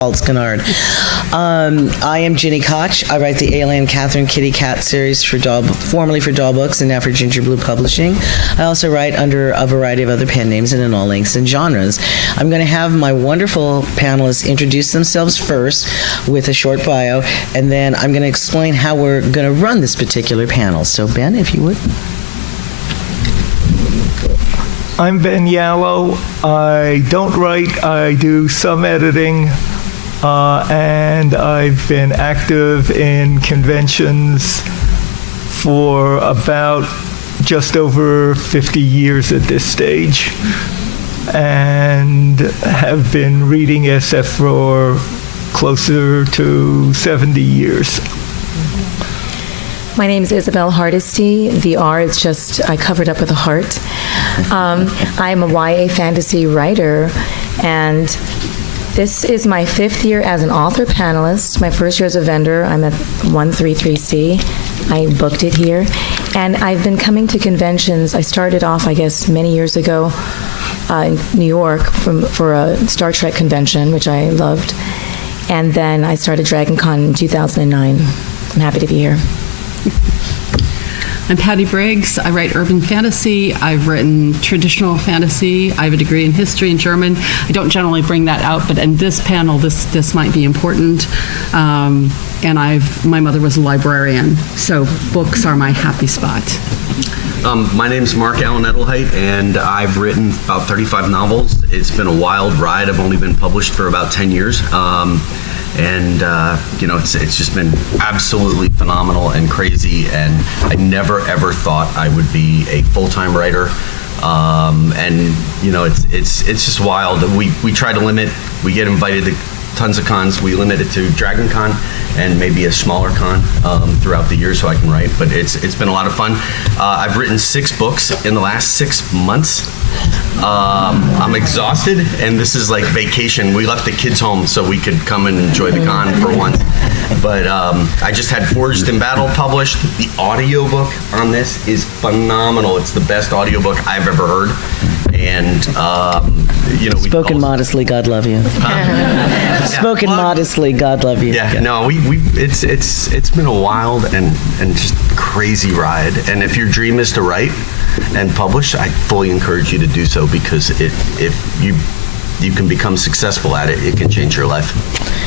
Kennard. I am Ginny Koch. I write the Alien Catherine Kitty Cat series formerly for Doll Books and now for Ginger Blue Publishing. I also write under a variety of other pen names and in all lengths and genres. I'm going to have my wonderful panelists introduce themselves first with a short bio, and then I'm going to explain how we're going to run this particular panel. So Ben, if you would. I'm Ben Yalow. I don't write, I do some editing. And I've been active in conventions for about just over 50 years at this stage, and have been reading SF for closer to 70 years. My name is Isabel Hardesty. The R is just, I covered up with a heart. I'm a YA fantasy writer, and this is my 5th year as an author panelist. My first year as a vendor. I'm at 133C. I booked it here. And I've been coming to conventions. I started off, I guess, many years ago in New York for a Star Trek convention, which I loved. And then I started Dragon Con in 2009. I'm happy to be here. I'm Patty Briggs. I write urban fantasy. I've written traditional fantasy. I have a degree in history and German. I don't generally bring that out, but in this panel, this might be important. And my mother was a librarian, so books are my happy spot. My name's Mark Allen Edelheit, and I've written about 35 novels. It's been a wild ride. I've only been published for about 10 years. It's just been absolutely phenomenal and crazy, and I never ever thought I would be a full-time writer. It's just wild. We try to limit. We get invited to tons of cons. We limit it to Dragon Con and maybe a smaller con throughout the year so I can write. But it's been a lot of fun. I've written 6 books in the last 6 months. I'm exhausted, and this is like vacation. We left the kids home so we could come and enjoy the con for once. But I just had Forged in Battle published. The audiobook on this is phenomenal. It's the best audiobook I've ever heard. And spoken modestly, God love you. Spoken modestly, God love you. Yeah, no, it's been a wild and just crazy ride. And if your dream is to write and publish, I fully encourage you to do so, because if you can become successful at it, it can change your life.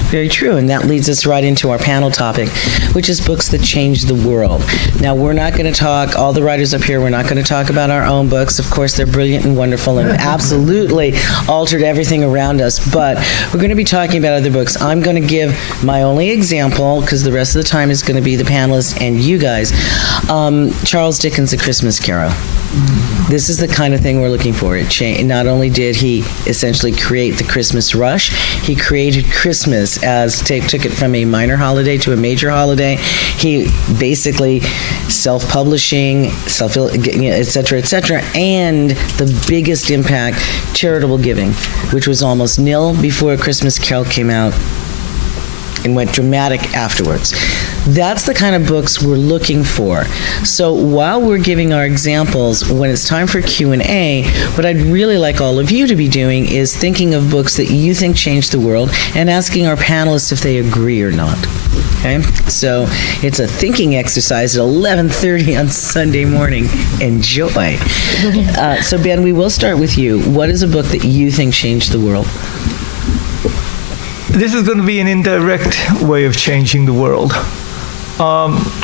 Very true, and that leads us right into our panel topic, which is books that change the world. Now, we're not going to talk, all the writers up here, we're not going to talk about our own books. Of course, they're brilliant and wonderful and absolutely altered everything around us, but we're going to be talking about other books. I'm going to give my only example, because the rest of the time is going to be the panelists and you guys. Charles Dickens' A Christmas Carol. This is the kind of thing we're looking for. Not only did he essentially create the Christmas rush, he created Christmas took it from a minor holiday to a major holiday. He basically self-publishing, et cetera, and the biggest impact, charitable giving, which was almost nil before A Christmas Carol came out and went dramatic afterwards. That's the kind of books we're looking for. So while we're giving our examples, when it's time for Q&A, what I'd really like all of you to be doing is thinking of books that you think changed the world and asking our panelists if they agree or not. Okay? So it's a thinking exercise at 11:30 on Sunday morning. Enjoy. So Ben, we will start with you. What is a book that you think changed the world? This is going to be an indirect way of changing the world.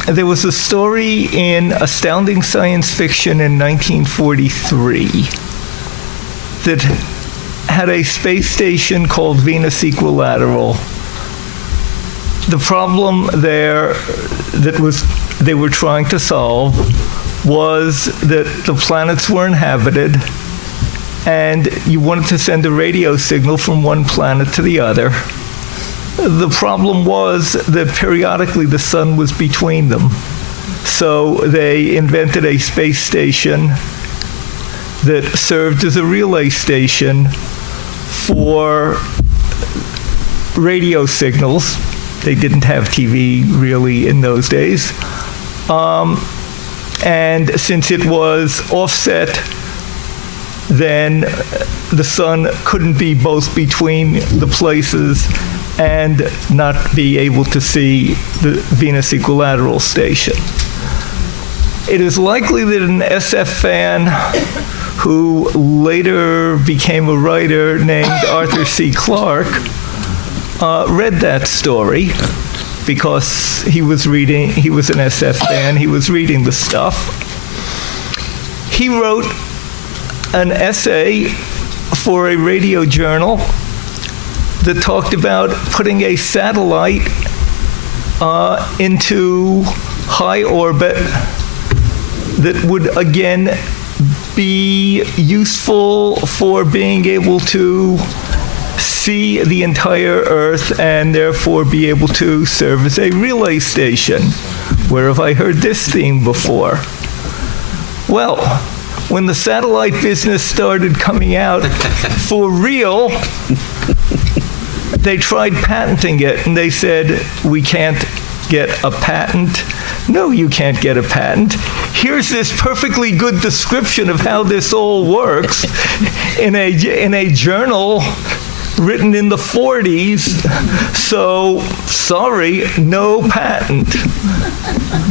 There was a story in Astounding Science Fiction in 1943 that had a space station called Venus Equilateral. The problem there they were trying to solve was that the planets were inhabited, and you wanted to send a radio signal from one planet to the other. The problem was that periodically the sun was between them. So they invented a space station that served as a relay station for radio signals. They didn't have TV really in those days. And since it was offset, then the sun couldn't be both between the places and not be able to see the Venus Equilateral station. It is likely that an SF fan who later became a writer named Arthur C. Clarke read that story because he was an SF fan, he was reading the stuff. He wrote an essay for a radio journal that talked about putting a satellite into high orbit that would again be useful for being able to see the entire Earth and therefore be able to serve as a relay station. Where have I heard this theme before? Well, when the satellite business started coming out for real, they tried patenting it, and they said, we can't get a patent. No, you can't get a patent. Here's this perfectly good description of how this all works in a journal written in the 40s. So, sorry, no patent.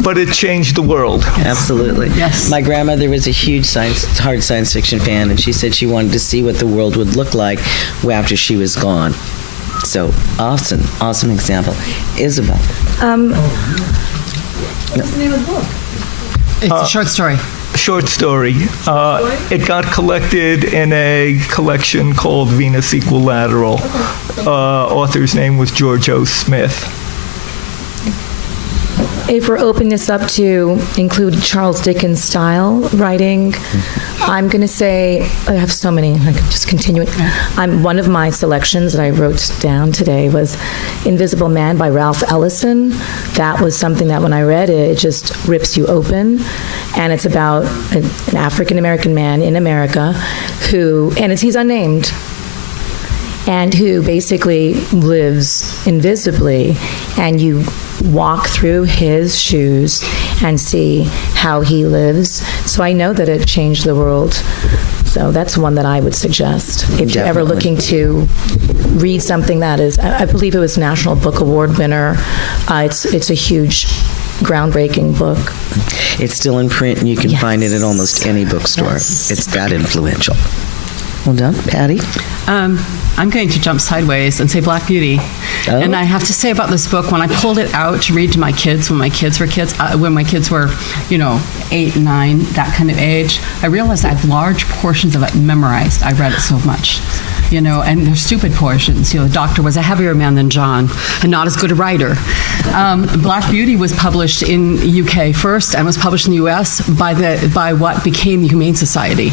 But it changed the world. Absolutely. Yes. My grandmother was a huge hard science fiction fan, and she said she wanted to see what the world would look like after she was gone. So, awesome example. Isabel. What's the name of the book? It's a short story. Short story. It got collected in a collection called Venus Equilateral. Author's name was George O. Smith. If we're opening this up to include Charles Dickens style writing, I'm going to say, I have so many, I could just continue it. One of my selections that I wrote down today was Invisible Man by Ralph Ellison. That was something that when I read it, it just rips you open. And it's about an African-American man in America who, he's unnamed, and who basically lives invisibly, and you walk through his shoes and see how he lives. So I know that it changed the world. So that's one that I would suggest. If you're ever looking to read something that is, I believe it was National Book Award winner. It's a huge, groundbreaking book. It's still in print, and you can Yes. find it at almost any bookstore. Yes. It's that influential. Well done. Patty? I'm going to jump sideways and say Black Beauty. Oh. And I have to say about this book, when I pulled it out to read to my kids, when my kids were 8, 9, that kind of age, I realized I have large portions of it memorized. I read it so much. And they're stupid portions. The doctor was a heavier man than John and not as good a writer. Black Beauty was published in UK first and was published in the US by what became the Humane Society.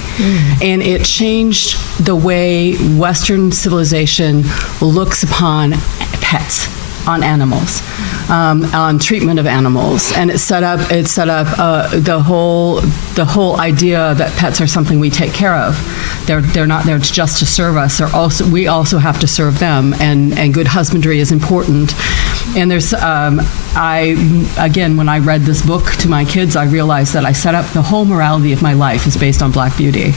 And it changed the way Western civilization looks upon pets, on animals, on treatment of animals, and it set up the whole idea that pets are something we take care of. They're not there just to serve us. We also have to serve them, and good husbandry is important. And there's when I read this book to my kids, I realized that I set up the whole morality of my life is based on Black Beauty.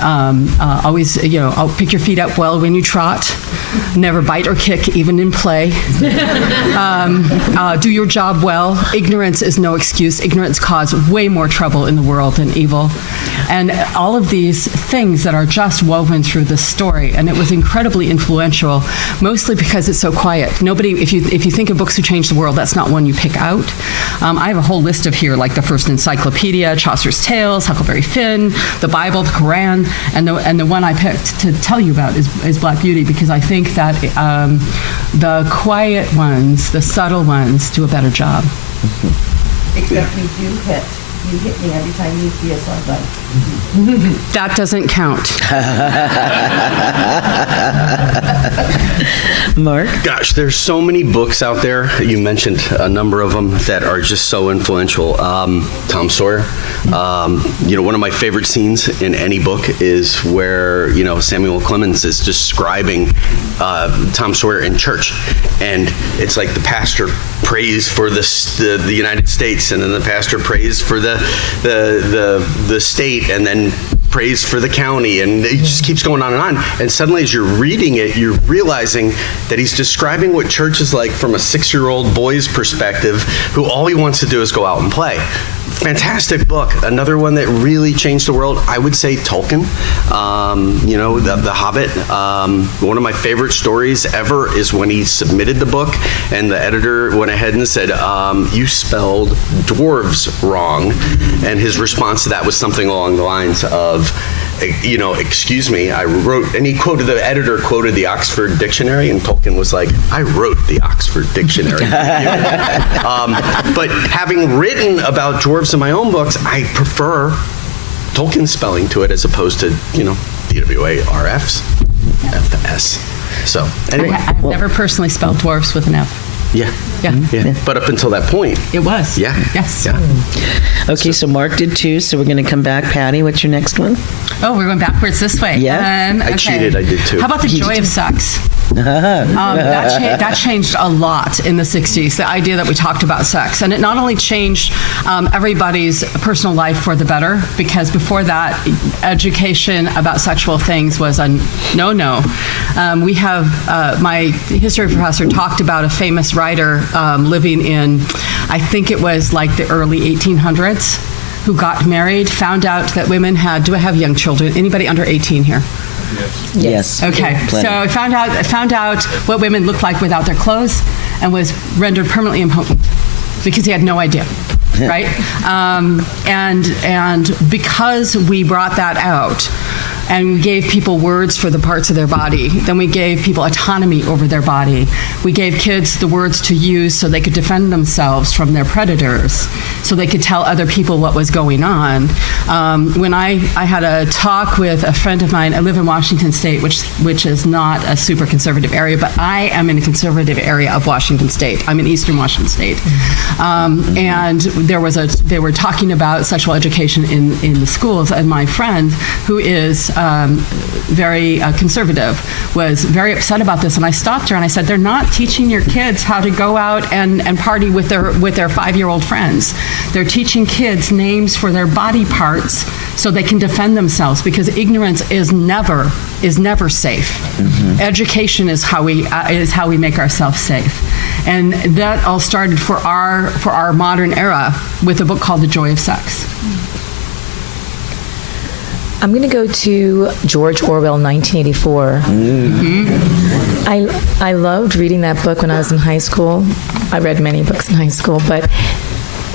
Always, I'll pick your feet up well when you trot. Never bite or kick, even in play. Do your job well. Ignorance is no excuse. Ignorance causes way more trouble in the world than evil. And all of these things that are just woven through this story. And it was incredibly influential, mostly because it's so quiet. Nobody, if you think of books who changed the world, that's not one you pick out. I have a whole list of here, like the first encyclopedia, Chaucer's Tales, Huckleberry Finn, the Bible, the Quran, and the one I picked to tell you about is Black Beauty, because I think that the quiet ones, the subtle ones, do a better job. Except you do hit. You hit me every time you see a sunlight. That doesn't count. Mark? Gosh, there's so many books out there. You mentioned a number of them that are just so influential. Tom Sawyer. One of my favorite scenes in any book is where, Samuel Clemens is describing Tom Sawyer in church. And it's like the pastor prays for the United States, and then the pastor prays for the state, and then praise for the county, and it just keeps going on and on. And suddenly, as you're reading it, you're realizing that he's describing what church is like from a 6-year-old boy's perspective, who all he wants to do is go out and play. Fantastic book. Another one that really changed the world, I would say Tolkien. The Hobbit. One of my favorite stories ever is when he submitted the book and the editor went ahead and said, you spelled dwarves wrong. And his response to that was something along the lines of, excuse me, I wrote, and the editor quoted the Oxford Dictionary, and Tolkien was like, I wrote the Oxford Dictionary. But having written about dwarves in my own books, I prefer Tolkien's spelling to it as opposed to, DWARF's FS. So, anyway. I've never personally spelled dwarfs with an F. Yeah. But up until that point. It was. Yeah. Yes. Yeah. Okay, so Mark did 2, so we're going to come back. Patty, what's your next one? Oh, we're going backwards this way. Yeah. I cheated, I did too. How about The Joy of Sex? That changed a lot in the 60s, the idea that we talked about sex. And it not only changed everybody's personal life for the better, because before that, education about sexual things was a no-no. We have, my history professor talked about a famous writer living in, I think it was like the early 1800s, who got married, found out that women had, do I have young children? Anybody under 18 here? Yes. Okay, Plenty. so I found out what women looked like without their clothes, and was rendered permanently impotent because he had no idea, right? And because we brought that out, and we gave people words for the parts of their body, then we gave people autonomy over their body. We gave kids the words to use so they could defend themselves from their predators, so they could tell other people what was going on. When I had a talk with a friend of mine, I live in Washington State, which is not a super conservative area, but I am in a conservative area of Washington State. I'm in Eastern Washington State. And they were talking about sexual education in the schools, and my friend, who is very conservative, was very upset about this. And I stopped her and I said, they're not teaching your kids how to go out and party with their 5-year-old friends. They're teaching kids names for their body parts so they can defend themselves, because ignorance is never safe. Mm-hmm. Education is how we make ourselves safe. And that all started for our modern era with a book called The Joy of Sex. I'm going to go to George Orwell, 1984. Mm-hmm. I loved reading that book when I was in high school. I read many books in high school, but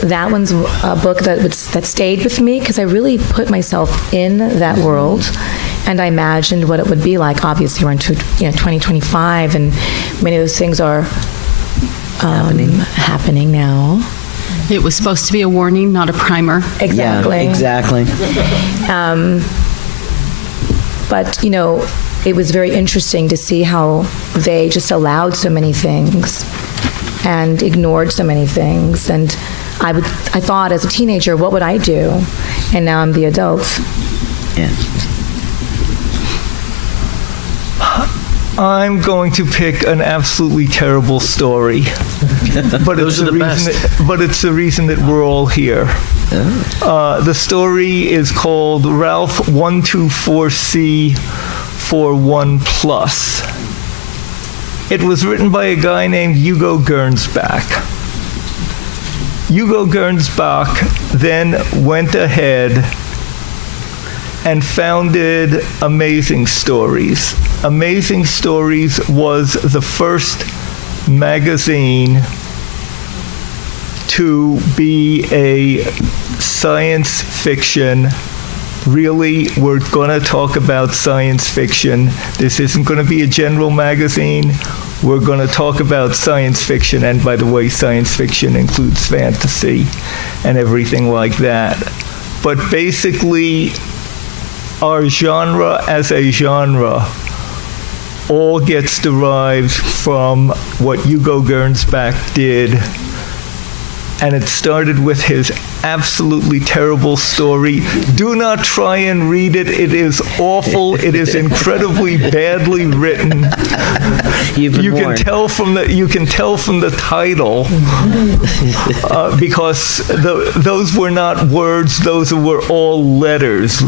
that one's a book that stayed with me because I really put myself in that world, and I imagined what it would be like. Obviously, we're into 2025, and many of those things are happening now. It was supposed to be a warning, not a primer. Exactly. Yeah, exactly. But, it was very interesting to see how they just allowed so many things and ignored so many things. And I thought as a teenager, what would I do? And now I'm the adult. Yeah. I'm going to pick an absolutely terrible story. But Those are the best. But it's the reason that we're all here. Oh. The story is called Ralph 124C 41+. It was written by a guy named Hugo Gernsback. Hugo Gernsback then went ahead and founded Amazing Stories. Amazing Stories was the first magazine to be a science fiction. Really, we're going to talk about science fiction. This isn't going to be a general magazine. We're going to talk about science fiction, and by the way, science fiction includes fantasy and everything like that. But basically, our genre as a genre all gets derived from what Hugo Gernsback did and it started with his absolutely terrible story. Do not try and read it. It is awful. It is incredibly badly written. You've been You can warned. tell from the title because those were not words. Those were all letters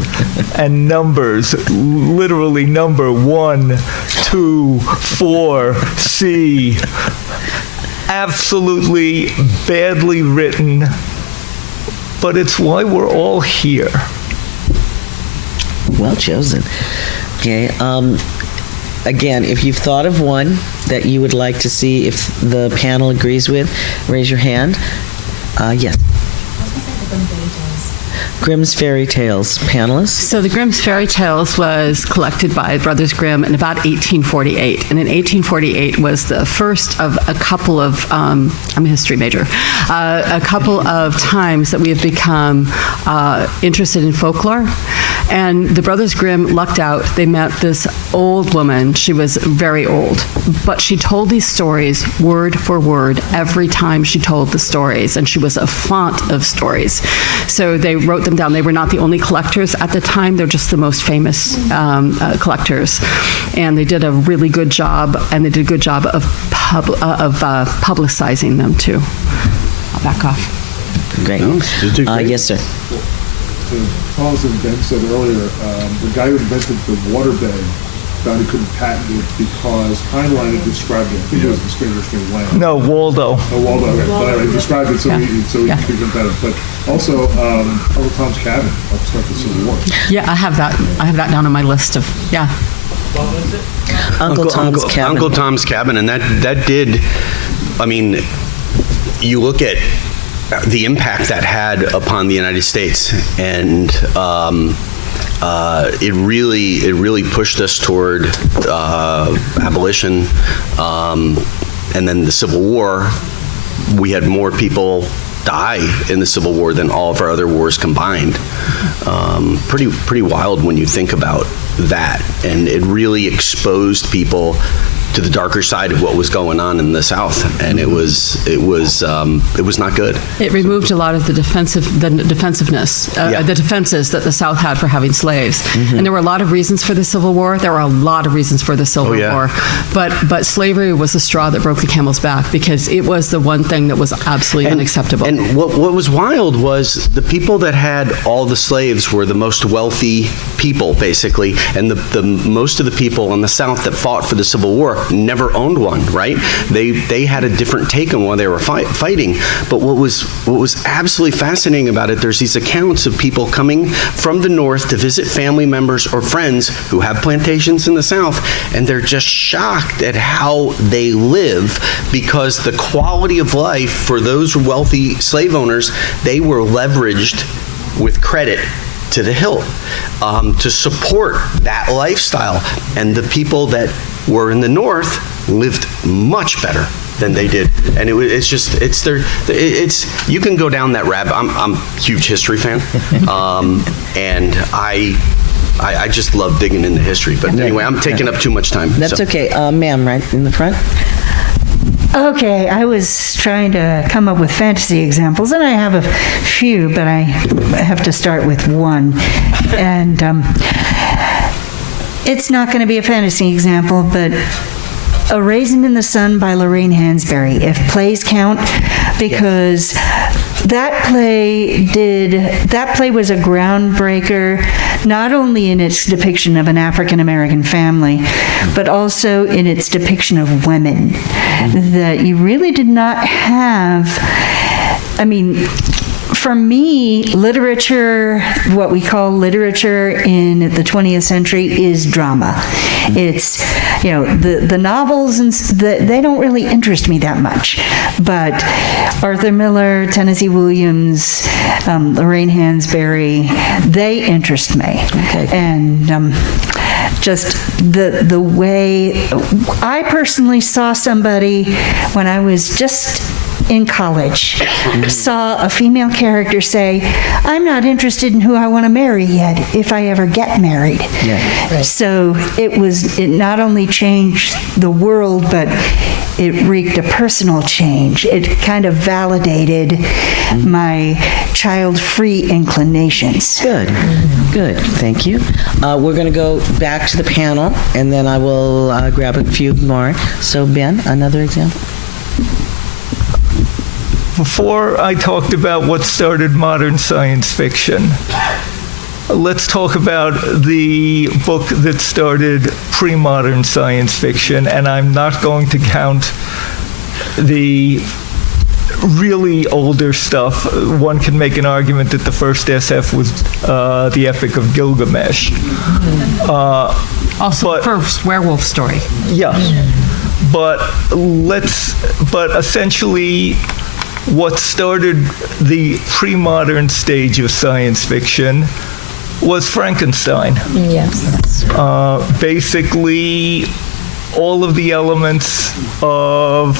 and numbers. Literally number 1, 2, 4, C. Absolutely badly written, but it's why we're all here. Well chosen. Okay. Again, if you've thought of one that you would like to see if the panel agrees with, raise your hand. Yes. Grimm's Fairy Tales. Panelists? So the Grimm's Fairy Tales was collected by Brothers Grimm in about 1848. And in 1848 was the first of a couple of, I'm a history major, a couple of times that we have become interested in folklore. And the Brothers Grimm lucked out. They met this old woman. She was very old, but she told these stories word for word every time she told the stories. And she was a font of stories. So they wrote them down. They were not the only collectors at the time. They're just the most famous collectors. And they did a really good job, and they did a good job of publicizing them, too. I'll back off. Great. Yes, sir. To Thomas and Ben said earlier, the guy who invented the waterbed found he couldn't patent it because Heinlein had described it. I think it was in Stranger Land. No, Waldo. Oh, Waldo, okay. But anyway, he described it so he could invent it. But also, Uncle Tom's Cabin helped start the Civil War. Yeah, I have that down on my list of, yeah. Uncle Tom's Cabin. Uncle Tom's Cabin, and that did, I mean, you look at the impact that had upon the United States, and it really pushed us toward abolition, and then the Civil War. We had more people die in the Civil War than all of our other wars combined. Pretty wild when you think about that, and it really exposed people to the darker side of what was going on in the South, and it was not good. It removed a lot of the defensiveness, the defenses that the South had for having slaves. Mm-hmm. And there were a lot of reasons for the Civil War. There were a lot of reasons for the Civil War. But slavery was the straw that broke the camel's back, because it was the one thing that was absolutely unacceptable. And what was wild was the people that had all the slaves were the most wealthy people, basically, and the most of the people in the South that fought for the Civil War never owned one, right? They had a different take on why they were fighting. But what was absolutely fascinating about it, there's these accounts of people coming from the North to visit family members or friends who have plantations in the South, and they're just shocked at how they live, because the quality of life for those wealthy slave owners, they were leveraged with credit to the hilt to support that lifestyle. And the people that were in the North lived much better than they did. And you can go down that rabbit. I'm a huge history fan. And I just love digging into history. But anyway, I'm taking up too much time. That's okay. Ma'am, right in the front. Okay, I was trying to come up with fantasy examples, and I have a few, but I have to start with one. And it's not going to be a fantasy example, but A Raisin in the Sun by Lorraine Hansberry, if plays count, because that play was a groundbreaker, not only in its depiction of an African-American family, but also in its depiction of women, that you really did not have. I mean, for me, literature, what we call literature in the 20th century, is drama. It's, the novels, and they don't really interest me that much. But Arthur Miller, Tennessee Williams, Lorraine Hansberry, they interest me. Okay. And just the way I personally saw somebody when I was just in college, saw a female character say, I'm not interested in who I want to marry yet, if I ever get married. Yeah. So it not only changed the world, but it wreaked a personal change. It kind of validated my child-free inclinations. Good, good. Thank you. We're going to go back to the panel, and then I will grab a few more. So, Ben, another example? Before I talked about what started modern science fiction, let's talk about the book that started pre-modern science fiction, and I'm not going to count the really older stuff. One can make an argument that the first SF was the Epic of Gilgamesh. Also, first werewolf story. Yeah, but essentially, what started the pre-modern stage of science fiction was Frankenstein. Yes. Basically, all of the elements of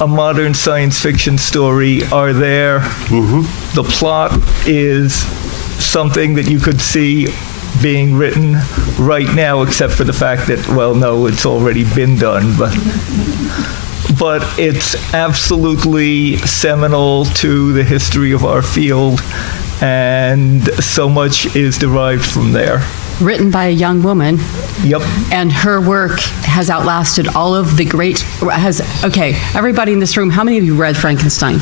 a modern science fiction story are there. The plot is something that you could see being written right now, except for the fact that, well, no, it's already been done, but it's absolutely seminal to the history of our field, and so much is derived from there. Written by a young woman. Yep. And her work has outlasted all of the great, okay, everybody in this room, how many of you read Frankenstein?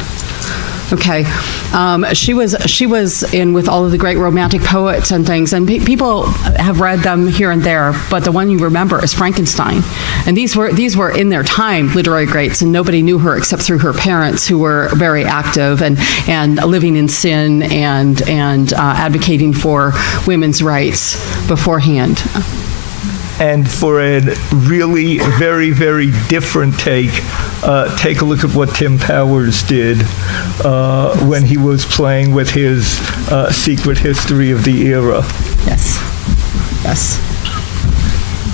Okay. She was in with all of the great romantic poets and things, and people have read them here and there, but the one you remember is Frankenstein. And these were in their time literary greats, and nobody knew her except through her parents, who were very active and living in sin and advocating for women's rights beforehand. And for a really very, very different take a look at what Tim Powers did when he was playing with his secret history of the era. Yes. Yes.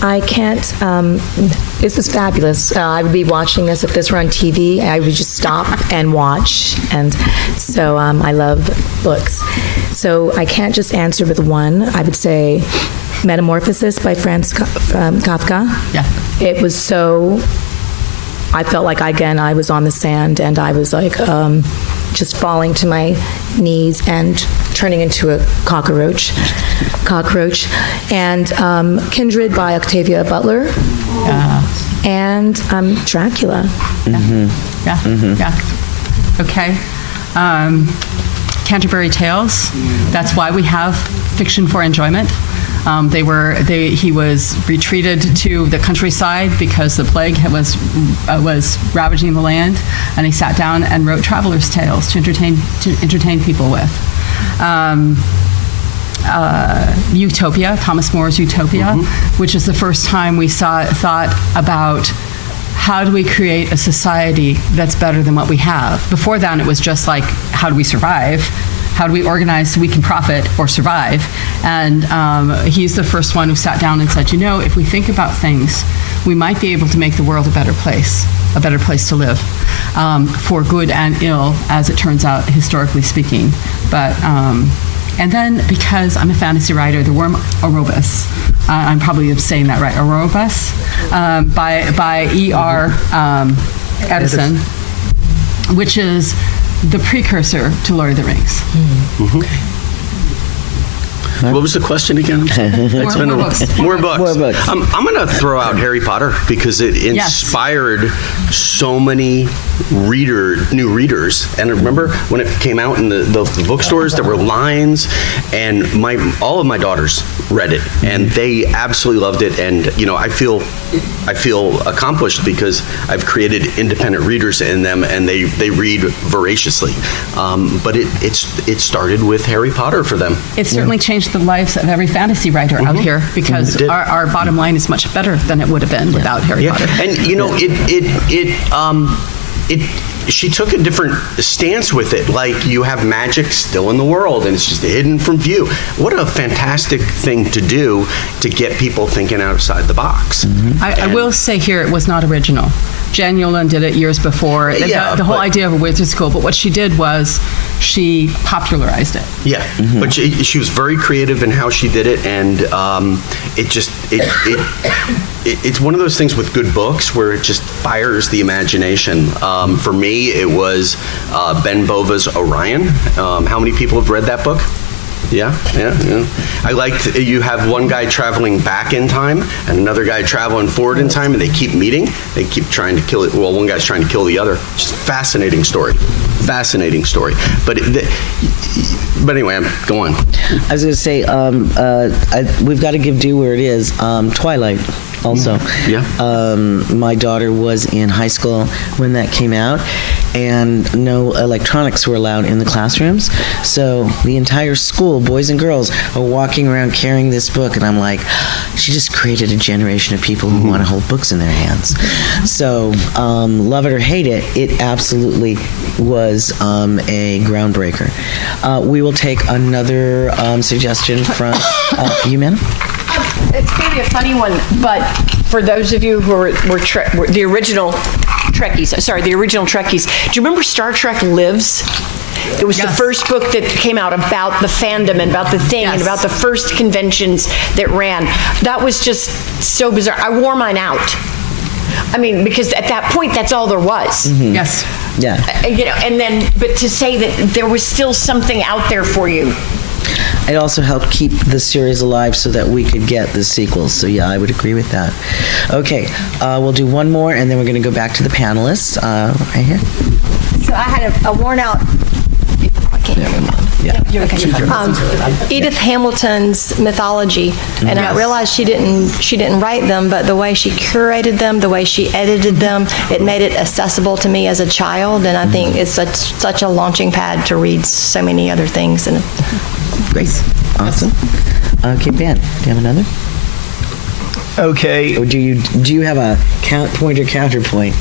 I can't, this is fabulous. I would be watching this if this were on TV. I would just stop and watch. And so I love books. So I can't just answer with one. I would say Metamorphosis by Franz Kafka. Yeah. It was so, I felt like, again, I was on the sand, and I was like just falling to my knees and turning into a cockroach. And Kindred by Octavia Butler. And Dracula. Yeah. Okay. Canterbury Tales. That's why we have fiction for enjoyment. He was retreated to the countryside because the plague was ravaging the land, and he sat down and wrote travelers' tales to entertain people with. Utopia, Thomas More's Utopia, which is the first time we thought about how do we create a society that's better than what we have. Before then, it was just like, how do we survive? How do we organize so we can profit or survive? And he's the first one who sat down and said, if we think about things, we might be able to make the world a better place to live, for good and ill, as it turns out, historically speaking. But and then, because I'm a fantasy writer, the worm Orobus, I'm probably saying that right, Orobus, by E.R. Edison, which is the precursor to Lord of the Rings. What was the question again? More books. More books. I'm going to throw out Harry Potter because it inspired so many new readers. And I remember when it came out in the bookstores, there were lines, and all of my daughters read it, and they absolutely loved it. And I feel accomplished because I've created independent readers in them, and they read voraciously. But it started with Harry Potter for them. It certainly changed the lives of every fantasy writer out here, because our bottom line is much better than it would have been without Harry Potter. And she took a different stance with it. Like, you have magic still in the world, and it's just hidden from view. What a fantastic thing to do to get people thinking outside the box. I will say here, it was not original. Jan Yolen did it years before. Yeah, the whole but- idea of a wizard school, but what she did was she popularized it. Yeah, but she was very creative in how she did it, and it's one of those things with good books where it just fires the imagination. For me, it was Ben Bova's Orion. How many people have read that book? Yeah. I liked, you have one guy traveling back in time and another guy traveling forward in time, and they keep meeting. They keep trying to kill it. Well, one guy's trying to kill the other. Just fascinating story. But anyway, go on. I was going to say, we've got to give due where it is. Twilight, also. Yeah. My daughter was in high school when that came out, and no electronics were allowed in the classrooms. So the entire school, boys and girls, are walking around carrying this book, and I'm like, she just created a generation of people who want to hold books in their hands. So, love it or hate it, it absolutely was a groundbreaker. We will take another suggestion from you, ma'am. It's going to be a funny one, but for those of you who were the original Trekkies, do you remember Star Trek Lives? It was the first book that came out about the fandom and about the thing and about the first conventions that ran. That was just so bizarre. I wore mine out. I mean, because at that point, that's all there was. Yes. Yeah. And then, but to say that there was still something out there for you. It also helped keep the series alive so that we could get the sequels. So yeah, I would agree with that. Okay, we'll do one more, and then we're going to go back to the panelists. Right here. So I had a worn out. Edith Hamilton's mythology, and I realized she didn't write them, but the way she curated them, the way she edited them, it made it accessible to me as a child, and I think it's such a launching pad to read so many other things. And Great, awesome. Okay, Ben, do you have another? Okay. Or do you have a point or counterpoint?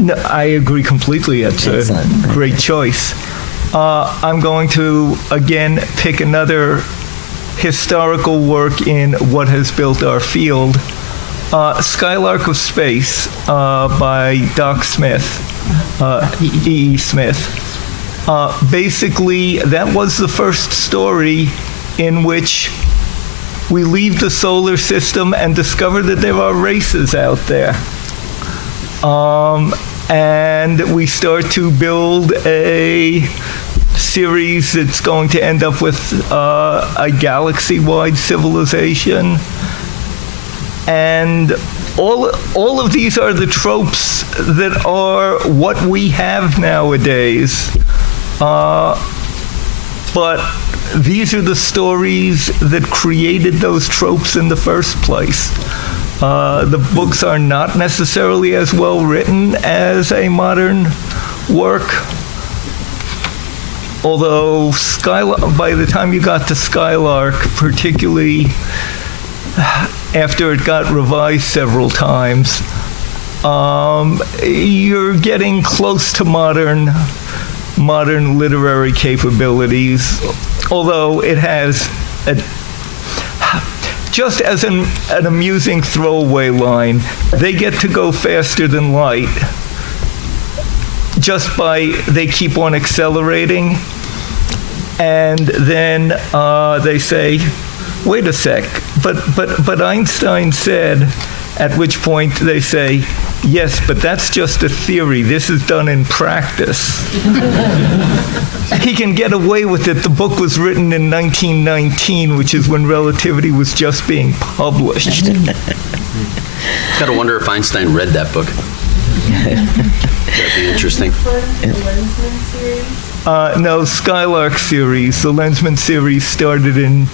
No, I agree completely. It's Excellent. a great choice. I'm going to, again, pick another historical work in what has built our field. Skylark of Space by Doc Smith, E.E. Smith. Basically, that was the first story in which we leave the solar system and discover that there are races out there. And we start to build a series that's going to end up with a galaxy-wide civilization. And all of these are the tropes that are what we have nowadays. But these are the stories that created those tropes in the first place. The books are not necessarily as well written as a modern work. Although by the time you got to Skylark, particularly after it got revised several times, you're getting close to modern literary capabilities, although it has just as an amusing throwaway line, they get to go faster than light just by they keep on accelerating, and then they say, wait a sec, but Einstein said, at which point they say, yes, but that's just a theory. This is done in practice. He can get away with it. The book was written in 1919, which is when relativity was just being published. Gotta wonder if Einstein read that book. That'd be interesting. No, Skylark series. The Lensman series started in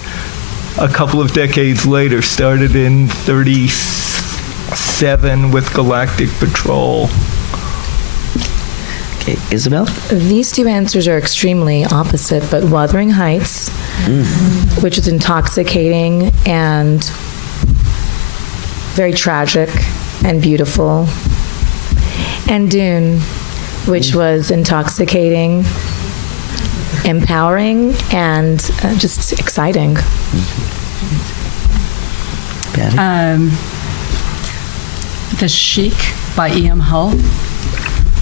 a couple of decades later, started in 1937 with Galactic Patrol. Okay, Isabel? These two answers are extremely opposite, but Wuthering Heights, which is intoxicating and very tragic and beautiful, and Dune, which was intoxicating, empowering, and just exciting. Patty? The Sheik by E.M. Hull,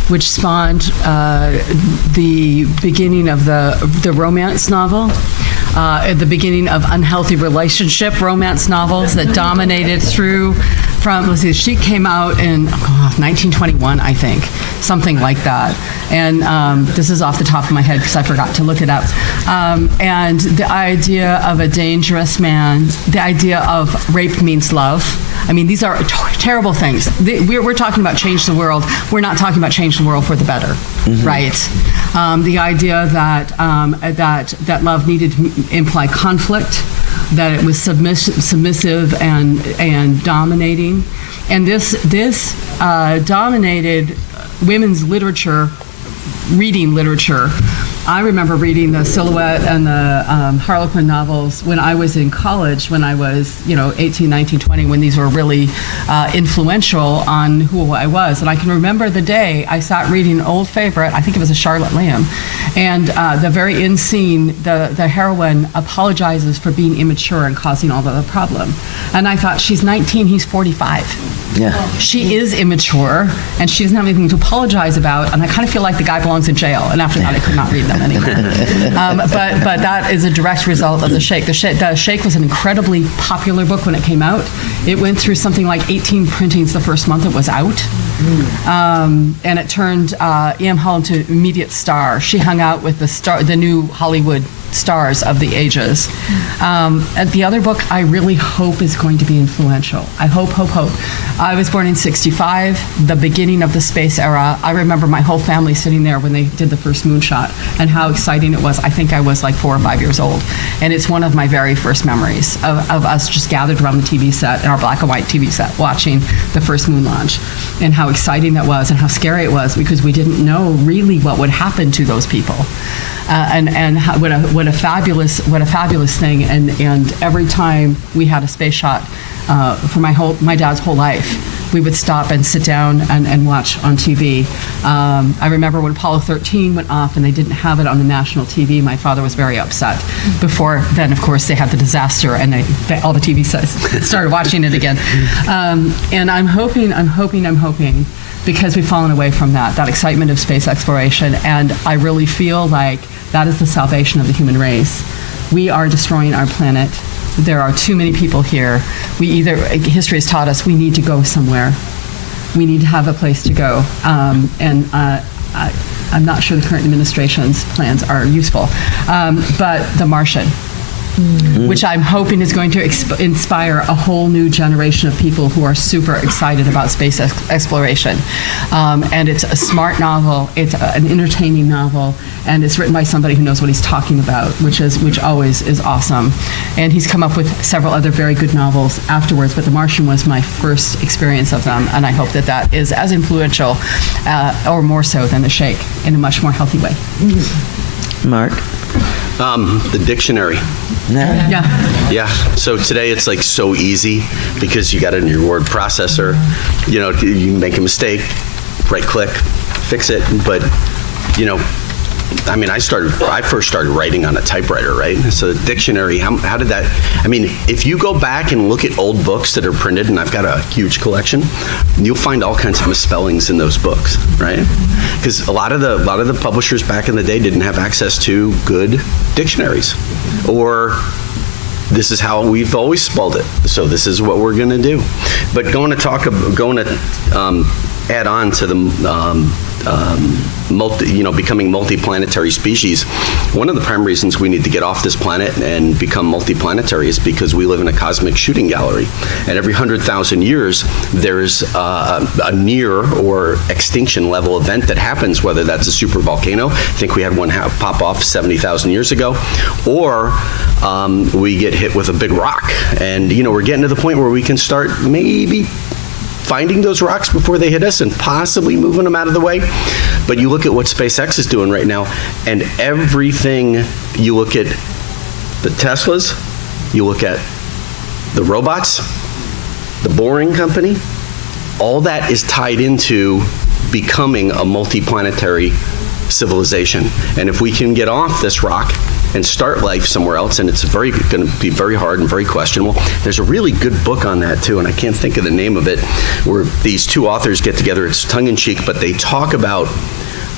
which spawned the beginning of the romance novel, at the beginning of unhealthy relationship romance novels that dominated through from, let's see, she came out in 1921, I think, something like that. And this is off the top of my head because I forgot to look it up. And the idea of a dangerous man, the idea of rape means love. I mean, these are terrible things. We're talking about change the world. We're not talking about change the world for the better, right? The idea that love needed to imply conflict, that it was submissive and dominating, and this dominated women's literature, reading literature. I remember reading the Silhouette and the Harlequin novels when I was in college, when I was, 18, 19, 20, when these were really influential on who I was. And I can remember the day I sat reading an old favorite, I think it was a Charlotte Lamb, and the very end scene, the heroine apologizes for being immature and causing all the problem. And I thought, she's 19, he's 45. Yeah. She is immature, and she doesn't have anything to apologize about, and I kind of feel like the guy belongs in jail. And after that, I could not read them anymore. But that is a direct result of The Shake. The Shake was an incredibly popular book when it came out. It went through something like 18 printings the first month it was out. And it turned E.M. Hull into an immediate star. She hung out with the new Hollywood stars of the ages. And the other book I really hope is going to be influential. I hope. I was born in 65, the beginning of the space era. I remember my whole family sitting there when they did the first moonshot and how exciting it was. I think I was like 4 or 5 years old. And it's one of my very first memories of us just gathered around the TV set, in our black and white TV set, watching the first moon launch, and how exciting that was and how scary it was because we didn't know really what would happen to those people. And what a fabulous thing, and every time we had a space shot for my dad's whole life, we would stop and sit down and watch on TV. I remember when Apollo 13 went off and they didn't have it on the national TV, my father was very upset. Before then, of course, they had the disaster and all the TV sets started watching it again. And I'm hoping, because we've fallen away from that excitement of space exploration, and I really feel like that is the salvation of the human race. We are destroying our planet. There are too many people here. History has taught us we need to go somewhere. We need to have a place to go. I'm not sure the current administration's plans are useful. But The Martian, which I'm hoping is going to inspire a whole new generation of people who are super excited about space exploration. And it's a smart novel, it's an entertaining novel, and it's written by somebody who knows what he's talking about, which always is awesome. And he's come up with several other very good novels afterwards, but The Martian was my first experience of them, and I hope that is as influential or more so than The Shake in a much more healthy way. Mark? The dictionary. Yeah. So today it's like so easy because you got it in your word processor. You make a mistake, right click, fix it. But I first started writing on a typewriter, right? So the dictionary, how did that, if you go back and look at old books that are printed, and I've got a huge collection, you'll find all kinds of misspellings in those books, right? Because a lot of the publishers back in the day didn't have access to good dictionaries, or this is how we've always spelled it, so this is what we're going to do. But going to add on to the becoming multiplanetary species, one of the prime reasons we need to get off this planet and become multiplanetary is because we live in a cosmic shooting gallery. And every 100,000 years, there's a near or extinction level event that happens, whether that's a super volcano. I think we had one pop off 70,000 years ago. Or we get hit with a big rock. And, we're getting to the point where we can start maybe finding those rocks before they hit us and possibly moving them out of the way. But you look at what SpaceX is doing right now, and everything, you look at the Teslas, you look at the robots, the Boring Company, all that is tied into becoming a multiplanetary civilization. And if we can get off this rock and start life somewhere else, and it's going to be very hard and very questionable. There's a really good book on that too, and I can't think of the name of it, where these two authors get together. It's tongue-in-cheek, but they talk about,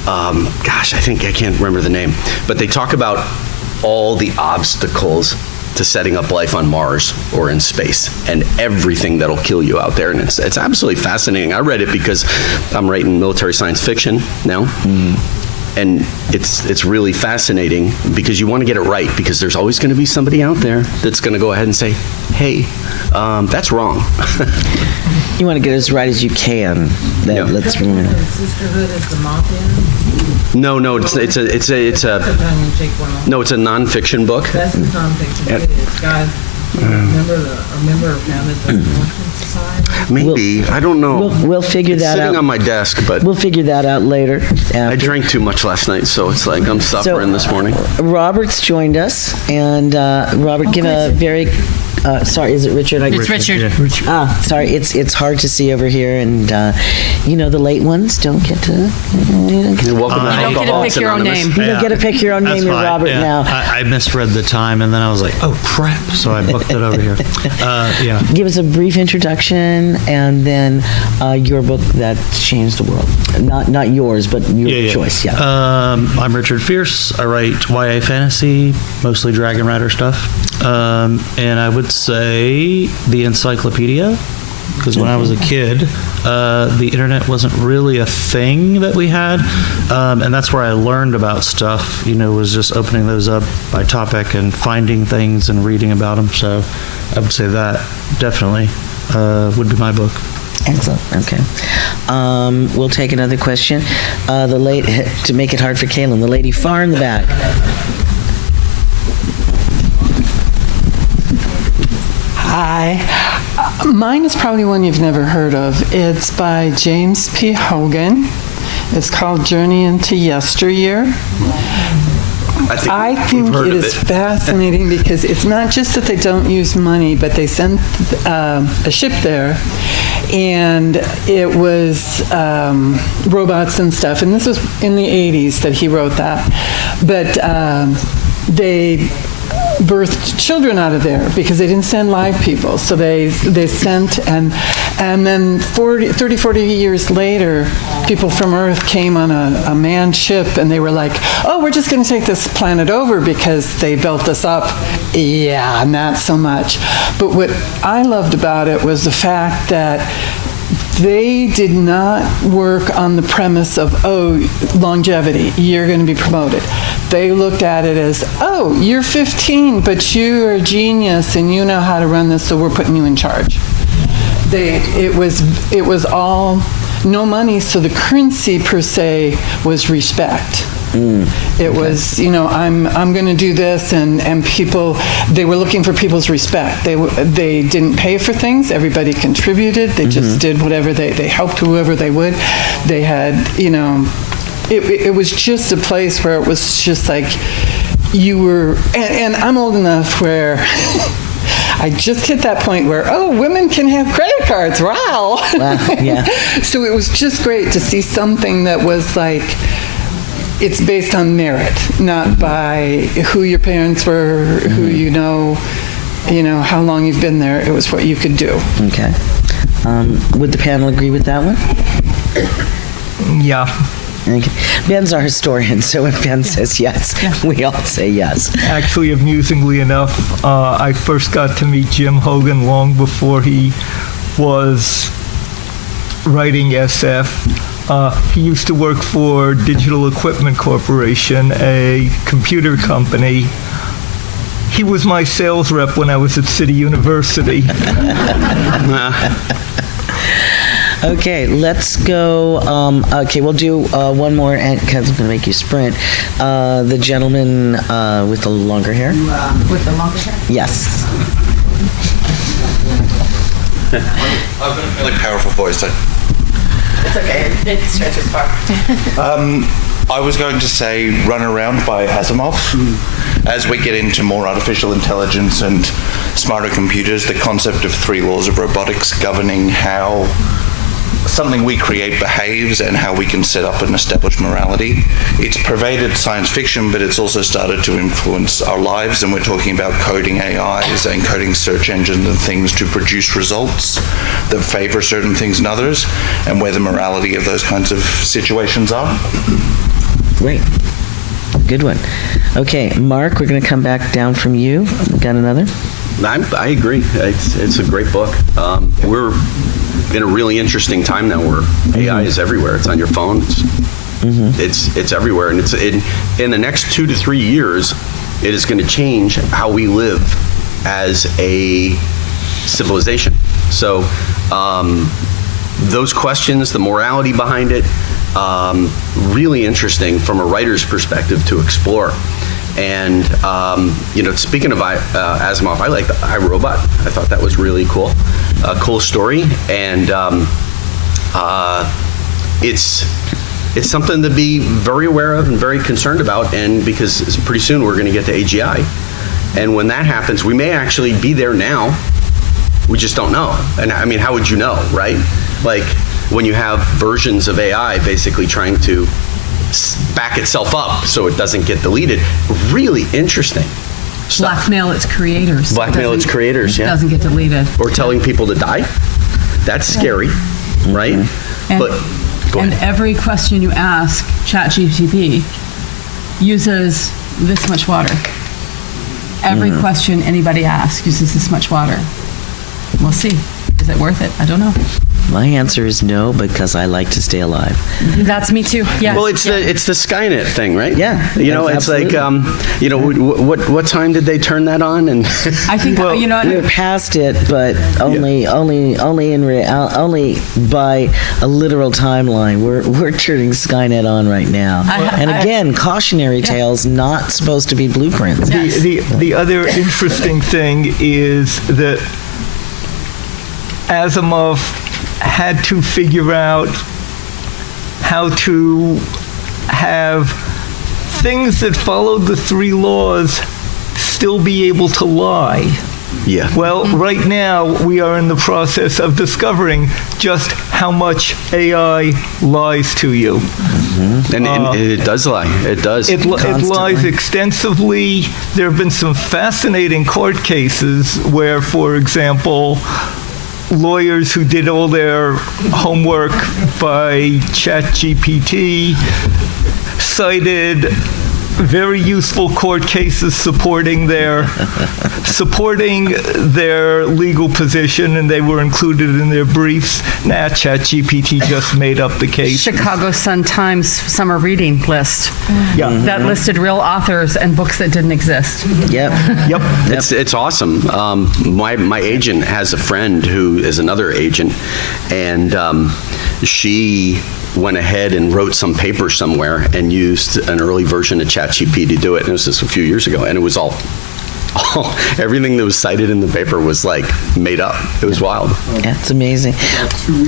I can't remember the name, but they talk about all the obstacles to setting up life on Mars or in space, and everything that'll kill you out there. And it's absolutely fascinating. I read it because I'm writing military science fiction now. And it's really fascinating because you want to get it right, because there's always going to be somebody out there that's going to go ahead and say, hey, that's wrong. You want to get it as right as you can. Let's remember. Sisterhood is the Mafia? No, it's a nonfiction book. That's the nonfiction. It's got a member founded the Northern Society. Maybe. I don't know. We'll figure that out. It's sitting on my desk, but we'll figure that out later. I drank too much last night, so it's like I'm suffering this morning. Robert's joined us, and Robert, give a very... sorry, is it Richard? It's Richard. Yeah, Richard. Sorry, it's hard to see over here, and the late ones don't get to. You're welcome to you don't get to pick your own name. You don't get to pick your own name. You're Robert now. I misread the time, and then I was like, oh crap! So I booked it over here. Give us a brief introduction, and then your book that changed the world. Not yours, but your choice. Yeah. I'm Richard Fierce. I write YA fantasy, mostly Dragon Rider stuff. And I would say the encyclopedia, because when I was a kid, the internet wasn't really a thing that we had, and that's where I learned about stuff, was just opening those up by topic and finding things and reading about them. So I would say that definitely would be my book. Excellent. Okay. We'll take another question. To make it hard for Kaylin, the lady far in the back. Hi. Mine is probably one you've never heard of. It's by James P. Hogan. It's called Journey into Yesteryear. I think it is fascinating because it's not just that they don't use money, but they sent a ship there, and it was robots and stuff. And this was in the 80s that he wrote that. But they birthed children out of there because they didn't send live people. So they sent, and then 30, 40 years later, people from Earth came on a manned ship, and they were like, oh, we're just going to take this planet over because they built this up. Yeah, not so much. But what I loved about it was the fact that they did not work on the premise of, longevity, you're going to be promoted. They looked at it as, you're 15, but you're a genius and you know how to run this, so we're putting you in charge. It was all no money, so the currency per se was respect. It was, I'm going to do this, and people, they were looking for people's respect. They didn't pay for things. Everybody contributed. They just did whatever they helped whoever they would. They had, it was just a place where it was just like you were, and I'm old enough where I just hit that point where, women can have credit cards. Wow. Yeah. So it was just great to see something that was like, it's based on merit, not by who your parents were, who you know, how long you've been there. It was what you could do. Okay. Would the panel agree with that one? Yeah. Okay. Ben's our historian, so if Ben says yes, we all say yes. Actually, amusingly enough, I first got to meet Jim Hogan long before he was writing SF. He used to work for Digital Equipment Corporation, a computer company. He was my sales rep when I was at City University. Okay, let's go. We'll do one more, and because I'm going to make you sprint. The gentleman with the longer hair. With the longer hair? Yes. I've got a really powerful voice. It's okay. It stretches far. I was going to say Run Around by Asimov. As we get into more artificial intelligence and smarter computers, the concept of 3 laws of robotics governing how something we create behaves and how we can set up and establish morality. It's pervaded science fiction, but it's also started to influence our lives, and we're talking about coding AIs and coding search engines and things to produce results that favor certain things and others, and where the morality of those kinds of situations are. Great. Good one. Okay, Mark, we're going to come back down from you. Got another? I agree. It's a great book. We're in a really interesting time now where AI is everywhere. It's on your phone. It's everywhere, and it's in the next 2 to 3 years, it is going to change how we live as a civilization. So those questions, the morality behind it, really interesting from a writer's perspective to explore. And speaking of Asimov, I like the iRobot. I thought that was really cool, a cool story, and it's something to be very aware of and very concerned about. And because pretty soon we're going to get to AGI, and when that happens, we may actually be there now. We just don't know. And I mean, how would you know, right? Like when you have versions of AI basically trying to back itself up so it doesn't get deleted. Really interesting stuff. Blackmail its creators. Blackmail its creators, yeah. Doesn't get deleted. Or telling people to die. That's scary, right? And, but go and ahead. every question you ask ChatGPT uses this much water. Every question anybody asks uses this much water. We'll see. Is it worth it? I don't know. My answer is no, because I like to stay alive. That's me too. Yeah. Well, it's the Skynet thing, right? Yeah. It's like, what time did they turn that on? And I think we're past it, but only by a literal timeline. We're turning Skynet on right now. And again, cautionary tales, not supposed to be blueprints. The other interesting thing is that Asimov had to figure out how to have things that followed the 3 laws still be able to lie. Yeah. Well, right now we are in the process of discovering just how much AI lies to you. And it does lie. It does. It lies extensively. There have been some fascinating court cases where, for example, lawyers who did all their homework by ChatGPT cited very useful court cases supporting their legal position, and they were included in their briefs. ChatGPT just made up the case. Chicago Sun-Times summer reading list. That listed real authors and books that didn't exist. Yep. It's awesome. My agent has a friend who is another agent, and she went ahead and wrote some paper somewhere and used an early version of ChatGPT to do it. And it was just a few years ago, and it was all everything that was cited in the paper was like made up. It was wild. Yeah, it's amazing. About 2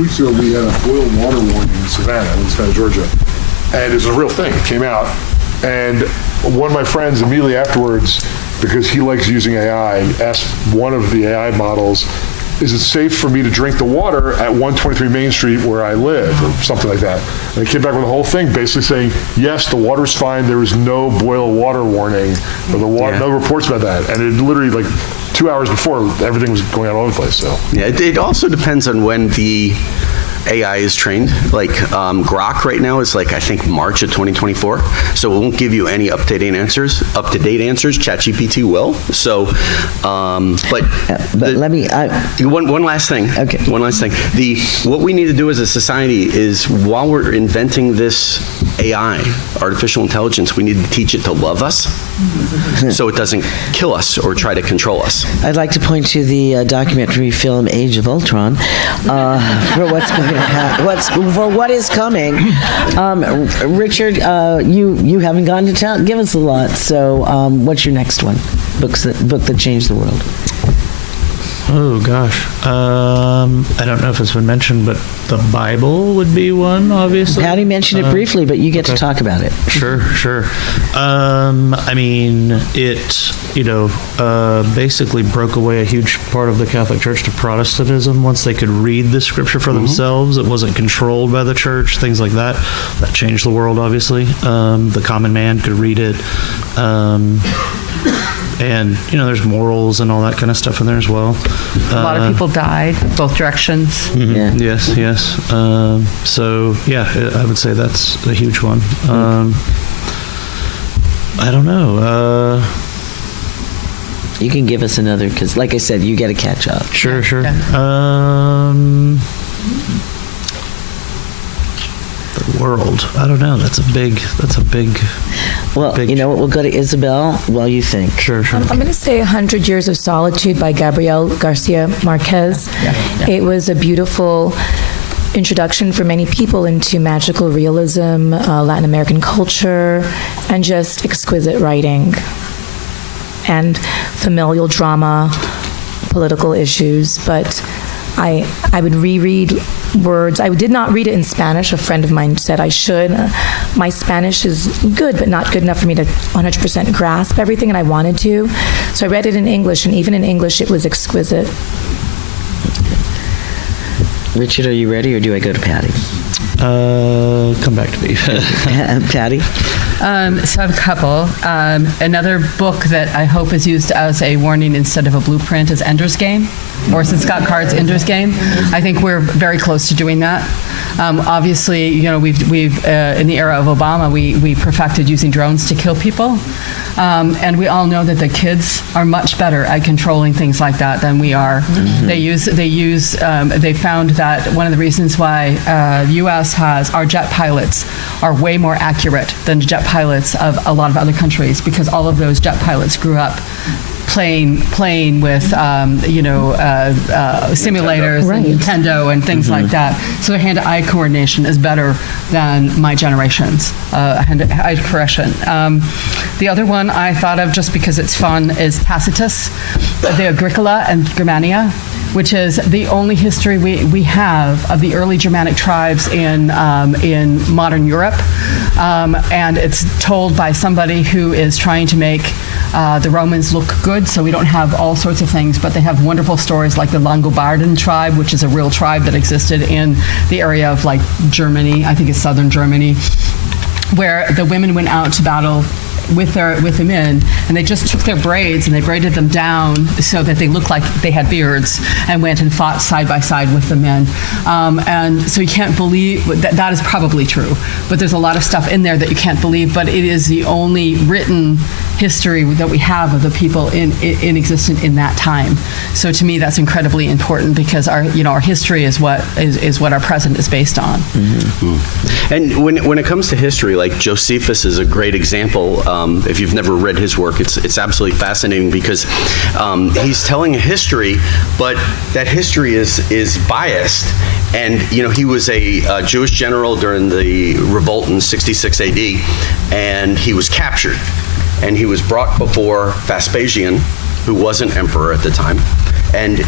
weeks ago, we had a boil water warning in Savannah, in Savannah, Georgia, and it was a real thing. It came out, and one of my friends immediately afterwards, because he likes using AI, asked one of the AI models, is it safe for me to drink the water at 123 Main Street where I live, or something like that? And they came back with a whole thing basically saying, yes, the water's fine, there is no boil water warning, or no reports about that. And it literally, like 2 hours before, everything was going out all over the place. So yeah, it also depends on when the AI is trained. Like Grok right now is like, I think, March of 2024. So it won't give you any up-to-date answers. ChatGPT will. So, let me... one last thing. Okay. One last thing. What we need to do as a society is, while we're inventing this AI, artificial intelligence, we need to teach it to love us so it doesn't kill us or try to control us. I'd like to point to the documentary film Age of Ultron for what's going to happen, for what is coming. Richard, you haven't gone to town. Give us a lot. So, what's your next one? Book that changed the world. Oh gosh, I don't know if it's been mentioned, but the Bible would be one, obviously. Patty mentioned it briefly, but you get to talk about it. Sure. I mean, it, basically broke away a huge part of the Catholic Church to Protestantism once they could read the Scripture for themselves. It wasn't controlled by the Church, things like that. That changed the world, obviously. The common man could read it. And, there's morals and all that kind of stuff in there as well. A lot of people died, both directions. Mm-hmm. Yeah. Yes. So, yeah, I would say that's a huge one. I don't know. You can give us another, because like I said, you got to catch up. Sure. The world. I don't know. That's a big. Well, you know what? We'll go to Isabel while you think. Sure. I'm going to say 100 Years of Solitude by Gabriel Garcia Marquez. It was a beautiful introduction for many people into magical realism, Latin American culture, and just exquisite writing and familial drama, political issues. But I would reread words. I did not read it in Spanish. A friend of mine said I should. My Spanish is good, but not good enough for me to 100% grasp everything, and I wanted to. So I read it in English, and even in English, it was exquisite. Richard, are you ready, or do I go to Patty? Come back to me. Patty? So I have a couple. Another book that I hope is used as a warning instead of a blueprint is Ender's Game. Orson Scott Card's Ender's Game. I think we're very close to doing that. Obviously, we've in the era of Obama, we perfected using drones to kill people. And we all know that the kids are much better at controlling things like that than we are. Mm-hmm. They found that one of the reasons why the U.S. has our jet pilots are way more accurate than the jet pilots of a lot of other countries, because all of those jet pilots grew up playing with simulators and Nintendo and things like that. So their hand-eye coordination is better than my generation's hand-eye coordination. The other one I thought of just because it's fun is Tacitus, the Agricola and Germania, which is the only history we have of the early Germanic tribes in modern Europe. And it's told by somebody who is trying to make the Romans look good, so we don't have all sorts of things, but they have wonderful stories like the Langobarden tribe, which is a real tribe that existed in the area of like Germany, I think it's southern Germany, where the women went out to battle with the men, and they just took their braids and they braided them down so that they looked like they had beards, and went and fought side by side with the men. And so you can't believe that is probably true, but there's a lot of stuff in there that you can't believe. But it is the only written history that we have of the people in existence in that time. So to me, that's incredibly important, because our history is what our present is based on. Mm-hmm. And when it comes to history, like Josephus is a great example. If you've never read his work, it's absolutely fascinating, because he's telling a history, but that history is biased. And he was a Jewish general during the revolt in 66 AD, and he was captured, and he was brought before Vespasian, who wasn't emperor at the time. And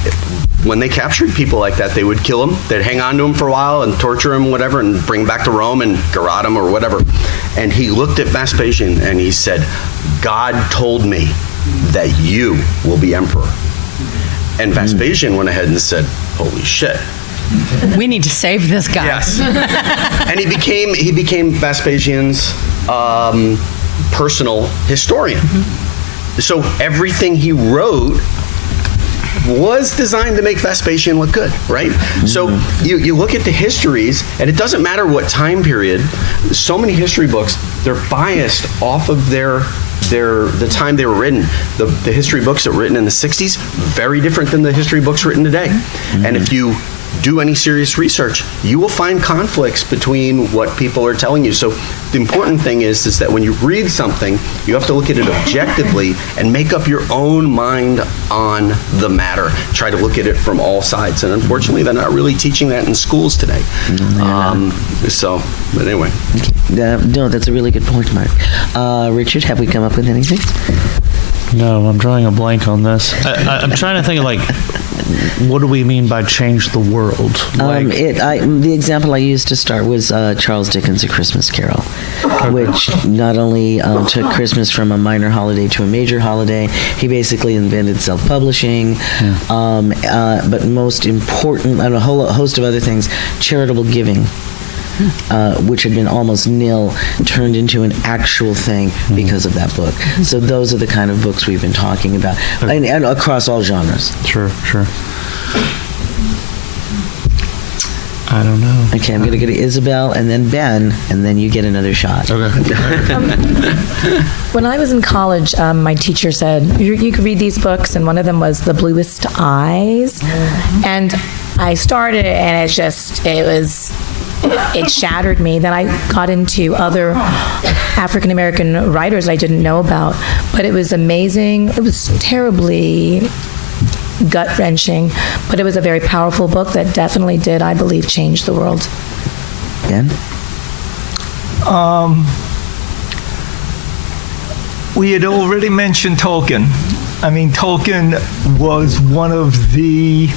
when they captured people like that, they would kill them. They'd hang on to them for a while and torture him, whatever, and bring him back to Rome and garrote him or whatever. And he looked at Vespasian and he said, "God told me that you will be emperor." And Vespasian went ahead and said, "Holy shit. We need to save this guy." Yes. And he became Vespasian's personal historian. Mm-hmm. So everything he wrote was designed to make Vespasian look good, right? Mm-hmm. So you look at the histories, and it doesn't matter what time period. So many history books, they're biased off of the time they were written. The history books that were written in the 60s, very different than the history books written today. Mm-hmm. And if you do any serious research, you will find conflicts between what people are telling you. So the important thing is that when you read something, you have to look at it objectively and make up your own mind on the matter. Try to look at it from all sides. And unfortunately, they're not really teaching that in schools today. But anyway. No, that's a really good point, Mark. Richard, have we come up with anything? No, I'm drawing a blank on this. I'm trying to think of what do we mean by change the world? The example I used to start was Charles Dickens' A Christmas Carol, which not only took Christmas from a minor holiday to a major holiday, he basically invented self-publishing, but most important, and a whole host of other things, charitable giving. Which had been almost nil, turned into an actual thing because of that book. So those are the kind of books we've been talking about, and across all genres. Sure. I don't know. Okay, I'm going to go to Isabel and then Ben, and then you get another shot. Okay. When I was in college, my teacher said, you could read these books, and one of them was The Bluest Eyes. And I started it, and it shattered me. Then I got into other African American writers I didn't know about, but it was amazing. It was terribly gut-wrenching, but it was a very powerful book that definitely did, I believe, change the world. Ben? We had already mentioned Tolkien. I mean, Tolkien was one of the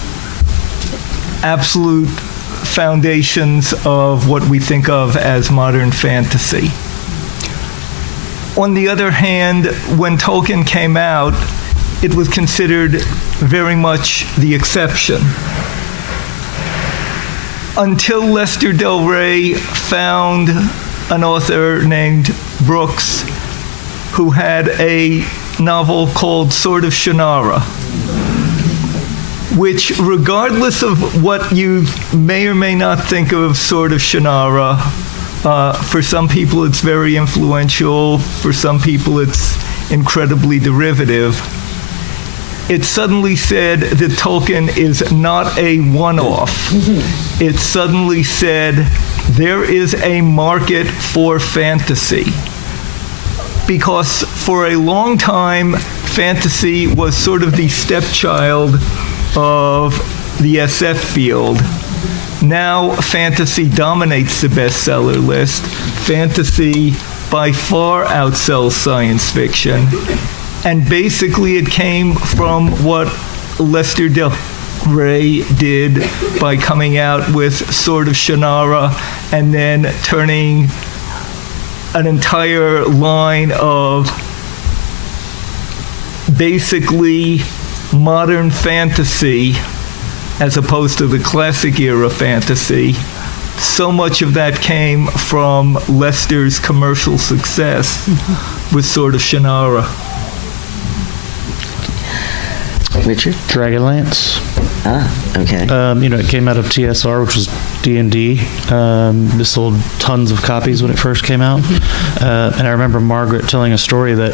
absolute foundations of what we think of as modern fantasy. On the other hand, when Tolkien came out, it was considered very much the exception. Until Lester Del Rey found an author named Brooks who had a novel called Sword of Shannara, which, regardless of what you may or may not think of Sword of Shannara, for some people it's very influential, for some people it's incredibly derivative. It suddenly said that Tolkien is not a one-off. It suddenly said there is a market for fantasy. Because for a long time, fantasy was sort of the stepchild of the SF field. Now fantasy dominates the bestseller list. Fantasy by far outsells science fiction. And basically it came from what Lester Del Rey did by coming out with Sword of Shannara and then turning an entire line of basically modern fantasy as opposed to the classic era fantasy. So much of that came from Lester's commercial success with Sword of Shannara. Richard? Dragonlance. Okay. It came out of TSR, which was D&D. This sold tons of copies when it first came out. And I remember Margaret telling a story that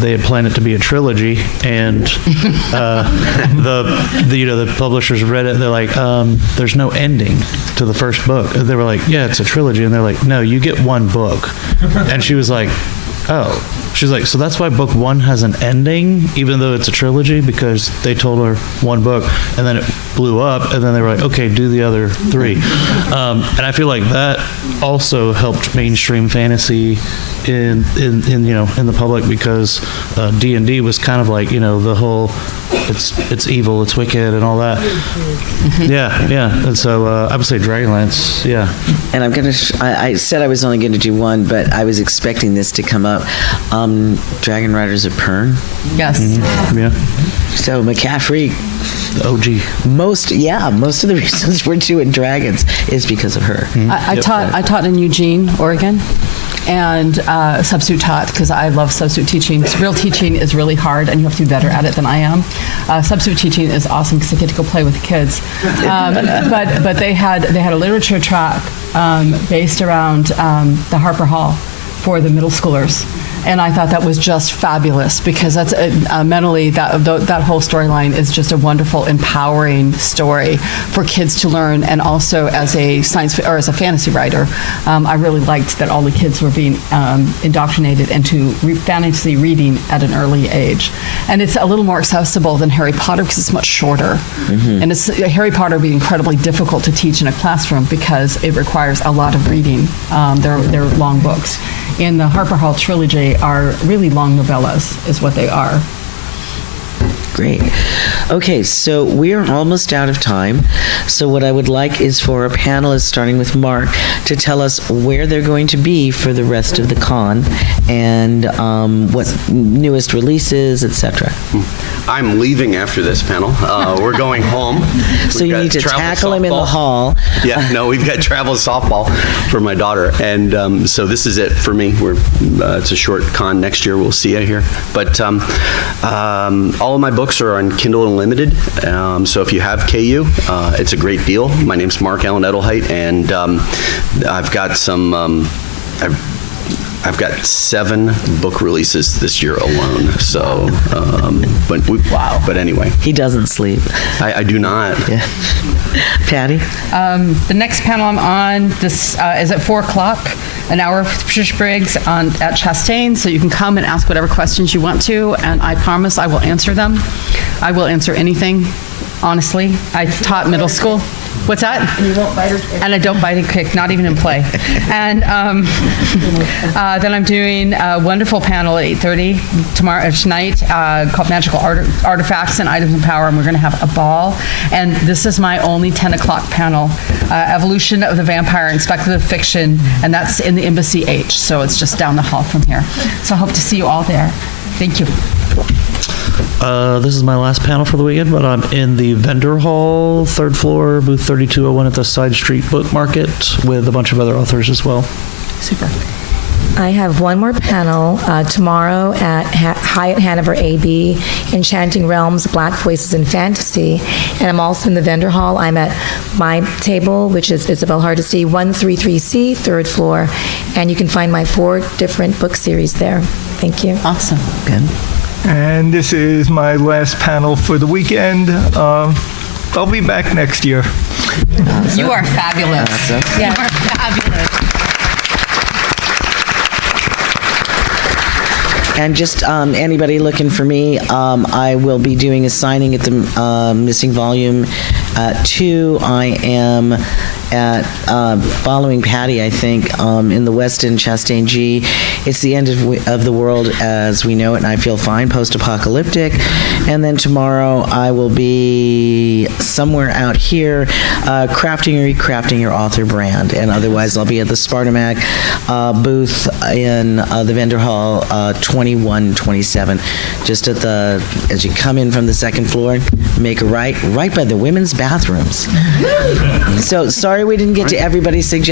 they had planned it to be a trilogy, and the publishers read it. And they're like, "There's no ending to the first book." And they were like, "Yeah, it's a trilogy," and they're like, "No, you get one book." And she was like, "Oh." She's like, "So that's why book one has an ending, even though it's a trilogy," because they told her one book, and then it blew up, and then they were like, "Okay, do the other three." And I feel like that also helped mainstream fantasy in the public, because D&D was kind of like, the whole it's evil, it's wicked, and all that. Yeah. And so I would say Dragonlance. Yeah. And I said I was only going to do one, but I was expecting this to come up. Dragon Riders of Pern. Yes. Mm-hmm. Yeah. So McCaffrey, the OG. Most of the reasons we're doing dragons is because of her. Mm-hmm. I taught in Eugene, Oregon, and substitute taught because I love substitute teaching. Real teaching is really hard, and you have to be better at it than I am. Substitute teaching is awesome because I get to go play with the kids. But they had a literature track based around the Harper Hall for the middle schoolers. And I thought that was just fabulous, because that's mentally that whole storyline is just a wonderful, empowering story for kids to learn. And also as a as a fantasy writer, I really liked that all the kids were being indoctrinated into fantasy reading at an early age. And it's a little more accessible than Harry Potter because it's much shorter. Mm-hmm. And Harry Potter would be incredibly difficult to teach in a classroom because it requires a lot of reading. They're long books. In the Harper Hall trilogy are really long novellas, is what they are. great. Okay, so we're almost out of time. So what I would like is for our panelists, starting with Mark, to tell us where they're going to be for the rest of the con and what newest releases, etc. I'm leaving after this panel. We're going home. So you need to tackle him in the hall. Yeah, no, we've got travel softball for my daughter, and so this is it for me. It's a short con. Next year we'll see you here. But all of my books are on Kindle Unlimited. So if you have KU, it's a great deal. My name's Mark Allen Edelheit, and I've got some. I've got 7 book releases this year alone. So, but anyway, he doesn't sleep. I do not. Yeah. Patty? The next panel I'm on this is at 4 o'clock, an hour with Patricia Briggs at Chastain, so you can come and ask whatever questions you want to, and I promise I will answer them. I will answer anything, honestly. I taught middle school. What's that? And you won't bite or kick. And I don't bite and kick, not even in play. And then I'm doing a wonderful panel at 8:30 tonight called Magical Artifacts and Items of Power, and we're going to have a ball. And this is my only 10 o'clock panel, Evolution of the Vampire in Speculative Fiction, and that's in the Embassy H, so it's just down the hall from here. So I hope to see you all there. Thank you. This is my last panel for the weekend, but I'm in the vendor hall, 3rd floor, booth 3201 at the Side Street Book Market with a bunch of other authors as well. Super. I have one more panel tomorrow at Hyatt Hanover AB, Enchanting Realms, Black Voices in Fantasy. And I'm also in the vendor hall. I'm at my table, which is Isabel Hardesty, 133C, 3rd floor. And you can find my 4 different book series there. Thank you. Awesome. Good. And this is my last panel for the weekend. I'll be back next year. You are fabulous. Awesome. You are fabulous. And just anybody looking for me, I will be doing a signing at the Missing Volume 2. I am at following Patty, I think, in the West End, Chastain G. It's the end of the world as we know it, and I feel fine, post-apocalyptic. And then tomorrow I will be somewhere out here crafting or recrafting your author brand. And otherwise I'll be at the Spartamac booth in the vendor hall 2127, just at as you come in from the 2nd floor, make a right by the women's bathrooms. So sorry we didn't get to everybody's suggestions.